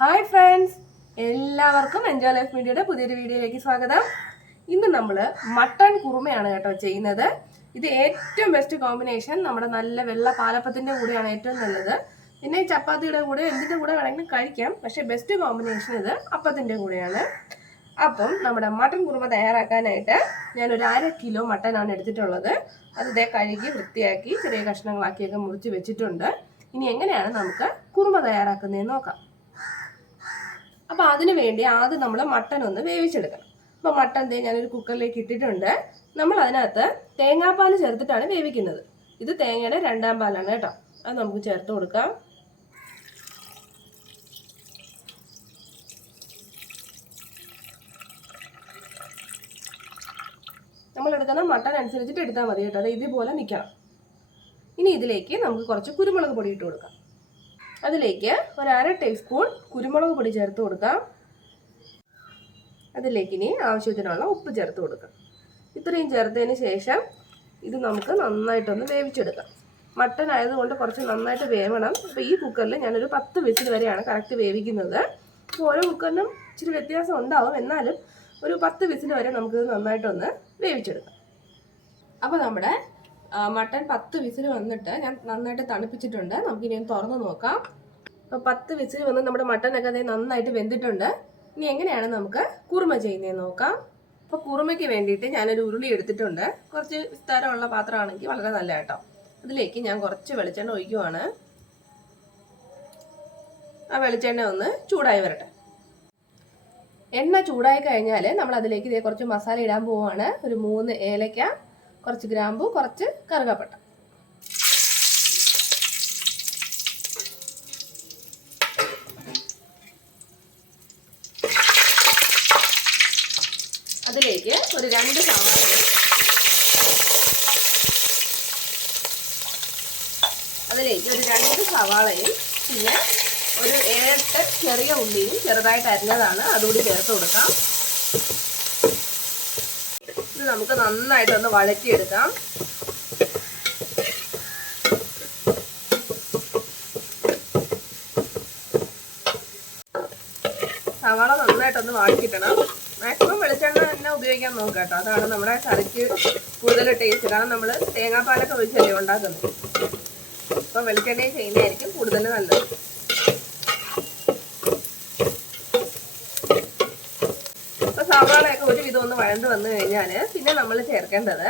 Hi friends, എല്ലാവർക്കും enjoy life മീഡിയയുടെ പുതിയൊരു വീഡിയോയിലേക്ക് സ്വാഗതം. ഇന്ന് നമ്മൾ മട്ടൺ കുറുമയാണ് കേട്ടോ ചെയ്യുന്നത്. ഇത് ഏറ്റവും ബെസ്റ്റ് കോമ്പിനേഷൻ നമ്മുടെ നല്ല വെള്ള പാലപ്പത്തിൻ്റെ കൂടെയാണ് ഏറ്റവും നല്ലത്. പിന്നെ ചപ്പാത്തിയുടെ കൂടെ എന്തിൻ്റെ കൂടെ വേണമെങ്കിലും കഴിക്കാം, പക്ഷേ ബെസ്റ്റ് കോമ്പിനേഷൻ ഇത് അപ്പത്തിൻ്റെ കൂടെയാണ്. അപ്പം നമ്മുടെ മട്ടൺ കുറുമ തയ്യാറാക്കാനായിട്ട് ഞാനൊരു 1/2 കിലോ മട്ടനാണ് എടുത്തിട്ടുള്ളത്. അത് ഇതേ കഴുകി വൃത്തിയാക്കി ചെറിയ കഷ്ണങ്ങളാക്കിയൊക്കെ മുറിച്ച് വെച്ചിട്ടുണ്ട്. ഇനി എങ്ങനെയാണ് നമുക്ക് കുറുമ തയ്യാറാക്കുന്നതെന്ന് നോക്കാം. അപ്പോൾ അതിന് വേണ്ടി ആദ്യം നമ്മൾ മട്ടൻ ഒന്ന് വേവിച്ചെടുക്കണം. അപ്പോൾ മട്ടൻ ഞാനൊരു കുക്കറിലേക്ക് ഇട്ടിട്ടുണ്ട്. നമ്മൾ അതിനകത്ത് തേങ്ങാപ്പാൽ ചേർത്തിട്ടാണ് വേവിക്കുന്നത്. ഇത് തേങ്ങയുടെ 2ാം പാലാണ് കേട്ടോ. അത് നമുക്ക് ചേർത്ത് കൊടുക്കാം. നമ്മളെടുക്കുന്ന മട്ടൻ അനുസരിച്ചിട്ട് എടുത്താൽ മതി കേട്ടോ. അത് ഇതുപോലെ നിൽക്കണം. ഇനി ഇതിലേക്ക് നമുക്ക് കുറച്ച് കുരുമുളക് പൊടി ഇട്ട് കൊടുക്കാം. അതിലേക്ക് ഒരു 1/2 ടീസ്പൂൺ കുരുമുളക് പൊടി ചേർത്ത് കൊടുക്കാം. അതിലേക്ക് ഇനി ആവശ്യത്തിനുള്ള ഉപ്പ് ചേർത്ത് കൊടുക്കാം. ഇത്രയും ചേർത്തതിന് ശേഷം ഇത് നമുക്ക് നന്നായിട്ടൊന്ന് വേവിച്ചെടുക്കാം. മട്ടൻ ആയതുകൊണ്ട് കുറച്ച് നന്നായിട്ട് വേവണം. അപ്പോൾ ഈ കുക്കറിൽ ഞാനൊരു 10 വിസിൽ വരെയാണ് കറക്റ്റ് വേവിക്കുന്നത്. അപ്പോൾ ഓരോ കുക്കറിനും ഇച്ചിരി വ്യത്യാസം ഉണ്ടാവും, എന്നാലും ഒരു 10 വിസിൽ വരെ നമുക്കിത് നന്നായിട്ടൊന്ന് വേവിച്ചെടുക്കാം. അപ്പോൾ നമ്മുടെ മട്ടൻ 10 വിസിൽ വന്നിട്ട് ഞാൻ നന്നായിട്ട് തണുപ്പിച്ചിട്ടുണ്ട്. നമുക്കിനി തുറന്ന് നോക്കാം. അപ്പോൾ 10 വിസിൽ വന്ന് നമ്മുടെ മട്ടനൊക്കെ അതേ നന്നായിട്ട് വെന്തിട്ടുണ്ട്. ഇനി എങ്ങനെയാണ് നമുക്ക് കുറുമ ചെയ്യുന്നതെന്ന് നോക്കാം. അപ്പോൾ കുറുമയ്ക്ക് വേണ്ടിയിട്ട് ഞാനൊരു ഉരുളി എടുത്തിട്ടുണ്ട്. കുറച്ച് വിസ്താരമുള്ള പാത്രമാണെങ്കിൽ വളരെ നല്ല കേട്ടോ. അതിലേക്ക് ഞാൻ കുറച്ച് വെളിച്ചെണ്ണ ഒഴിക്കുവാണ്. ആ വെളിച്ചെണ്ണ ഒന്ന് ചൂടായി വരട്ടെ. എണ്ണ ചൂടായി കഴിഞ്ഞാൽ നമ്മൾ അതിലേക്ക് ഇതേ കുറച്ച് മസാല ഇടാൻ പോവുകയാണ്. ഒരു 3 ഏലക്ക, കുറച്ച് ഗ്രാമ്പു, കുറച്ച് കറുകപ്പട്ട. അതിലേക്ക് ഒരു 2 സവാളയും, പിന്നെ ഒരു 7-8 ചെറിയ ഉള്ളിയും ചെറുതായിട്ട് അരിഞ്ഞതാണ്, അതുകൂടി ചേർത്ത് കൊടുക്കാം. ഇത് നമുക്ക് നന്നായിട്ടൊന്ന് വഴറ്റിയെടുക്കാം. സവാള നന്നായിട്ടൊന്ന് വാട്ടിക്കിട്ടണം. മാക്സിമം വെളിച്ചെണ്ണ തന്നെ ഉപയോഗിക്കാൻ നോക്കാം കേട്ടോ. അതാണ് നമ്മുടെ കറിക്ക് കൂടുതൽ ടേസ്റ്റ്. കാരണം നമ്മൾ തേങ്ങാപ്പാലൊക്കെ ഒഴിച്ചല്ലേ ഉണ്ടാക്കുന്നത്. അപ്പോൾ വെളിച്ചെണ്ണയും ചെയ്യുന്നതായിരിക്കും കൂടുതൽ നല്ലത്. അപ്പോൾ സവാളയൊക്കെ ഒരുവിധം ഒന്ന് വഴണ്ട് വന്നു കഴിഞ്ഞാൽ പിന്നെ നമ്മൾ ചേർക്കേണ്ടത്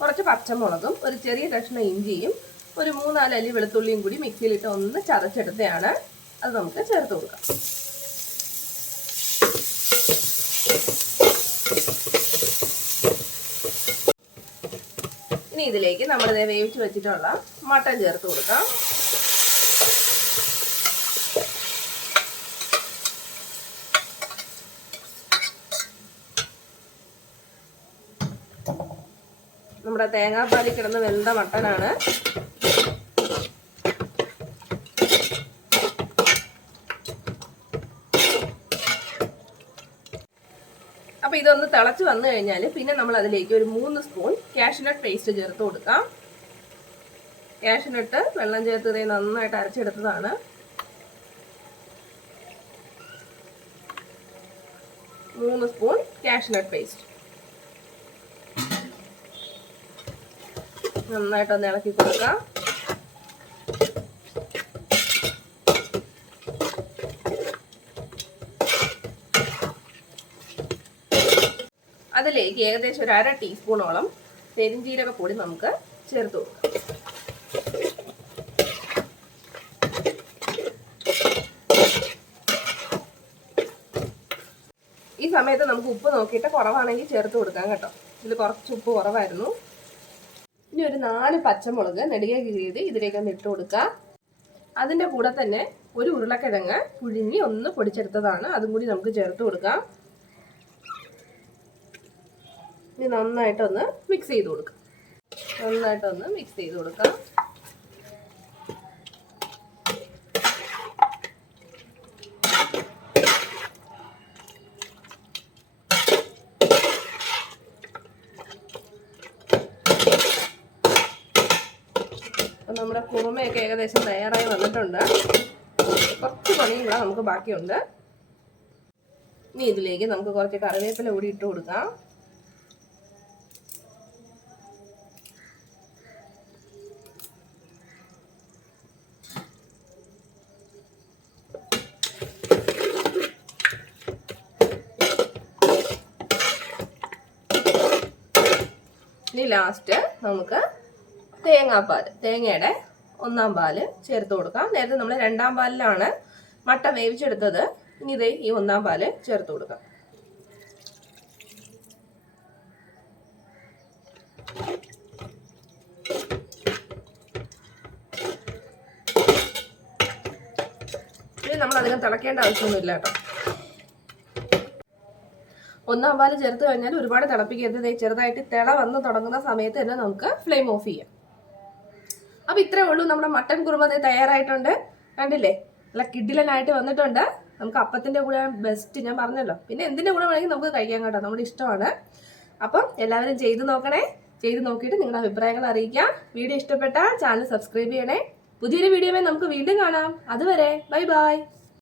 കുറച്ച് പച്ചമുളകും, ഒരു ചെറിയ കഷ്ണം ഇഞ്ചിയും, ഒരു 3-4 അല്ലി വെളുത്തുള്ളിയും കൂടി മിക്സിയിലിട്ട് ഒന്ന് ചതച്ചെടുത്തതാണ്. അത് നമുക്ക് ചേർത്ത് കൊടുക്കാം. ഇനി ഇതിലേക്ക് നമ്മൾ വേവിച്ച് വെച്ചിട്ടുള്ള മട്ടൻ ചേർത്ത് കൊടുക്കാം. നമ്മുടെ തേങ്ങാപ്പാലിൽ കിടന്ന് വെന്ത മട്ടനാണ്. അപ്പോൾ ഇതൊന്ന് തിളച്ച് വന്നു കഴിഞ്ഞാൽ പിന്നെ നമ്മൾ അതിലേക്ക് ഒരു 3 സ്പൂൺ കാഷ്യൂനട്ട് പേസ്റ്റ് ചേർത്ത് കൊടുക്കാം. കാഷ്യൂനട്ട് വെള്ളം ചേർത്ത് നന്നായിട്ട് അരച്ചെടുത്തതാണ്. 3 സ്പൂൺ കാഷ്യൂനട്ട് പേസ്റ്റ് നന്നായിട്ടൊന്ന് ഇളക്കി കൊടുക്കാം. അതിലേക്ക് ഏകദേശം ഒരു 1/2 ടീസ്പൂണോളം പെരിഞ്ജീരക പൊടി നമുക്ക് ചേർത്ത് കൊടുക്കാം. ഈ സമയത്ത് നമുക്ക് ഉപ്പ് നോക്കിയിട്ട് കുറവാണെങ്കിൽ ചേർത്ത് കൊടുക്കാം കേട്ടോ. ഇതിൽ കുറച്ച് ഉപ്പ് കുറവായിരുന്നു. ഇനി ഒരു 4 പച്ചമുളക് നെടുകെ കീറിയത് ഇതിലേക്കൊന്ന് ഇട്ട് കൊടുക്കാം. അതിൻ്റെ കൂടെ തന്നെ ഒരു ഉരുളക്കിഴങ്ങ് പുഴുങ്ങി ഒന്ന് പൊടിച്ചെടുത്തതാണ്, അതും കൂടി നമുക്ക് ചേർത്ത് കൊടുക്കാം. ഇനി നന്നായിട്ടൊന്ന് മിക്സ് ചെയ്ത് കൊടുക്കാം. നമ്മുടെ കുറുമയൊക്കെ ഏകദേശം തയ്യാറായി വന്നിട്ടുണ്ട്. കുറച്ച് പണിയും കൂടെ നമുക്ക് ബാക്കിയുണ്ട്. ഇനി ഇതിലേക്ക് നമുക്ക് കുറച്ച് കറിവേപ്പില കൂടി ഇട്ട് കൊടുക്കാം. ഇനി ലാസ്റ്റ് നമുക്ക് തേങ്ങയുടെ 1-ാം പാല് ചേർത്ത് കൊടുക്കാം. നേരത്തെ നമ്മൾ 2-ാം പാലിലാണ് മട്ടൻ വേവിച്ചെടുത്തത്. ഇനി ഇതേ ഈ 1-ാം പാല് ചേർത്ത് കൊടുക്കാം. ഇനി നമ്മൾ അധികം തിളക്കേണ്ട ആവശ്യമൊന്നുമില്ല കേട്ടോ. 1-ാം പാല് ചേർത്ത് കഴിഞ്ഞാൽ ഒരുപാട് തിളപ്പിക്കരുത്. ചെറുതായിട്ട് തിള വന്ന് തുടങ്ങുന്ന സമയത്ത് തന്നെ നമുക്ക് ഫ്ലെയിം ഓഫ് ചെയ്യാം. അപ്പോൾ ഇത്രേ ഉള്ളൂ, നമ്മുടെ മട്ടൻ കുറുമ തയ്യാറായിട്ടുണ്ട്. കണ്ടില്ലേ, നല്ല കിടിലനായിട്ട് വന്നിട്ടുണ്ട്. നമുക്ക് അപ്പത്തിൻ്റെ കൂടെ ബെസ്റ്റ്, ഞാൻ പറഞ്ഞല്ലോ. പിന്നെ എന്തിൻ്റെ കൂടെ വേണമെങ്കിൽ നമുക്ക് കഴിക്കാൻ കേട്ടോ, നമ്മുടെ ഇഷ്ടമാണ്. അപ്പം എല്ലാവരും ചെയ്ത് നോക്കണേ. ചെയ്ത് നോക്കിയിട്ട് നിങ്ങളുടെ അഭിപ്രായങ്ങൾ അറിയിക്കാം. വീഡിയോ ഇഷ്ടപ്പെട്ടാൽ ചാനൽ സബ്സ്ക്രൈബ് ചെയ്യണേ. പുതിയൊരു വീഡിയോയിൽ നമുക്ക് വീണ്ടും കാണാം. അതുവരെ ബൈ ബൈ.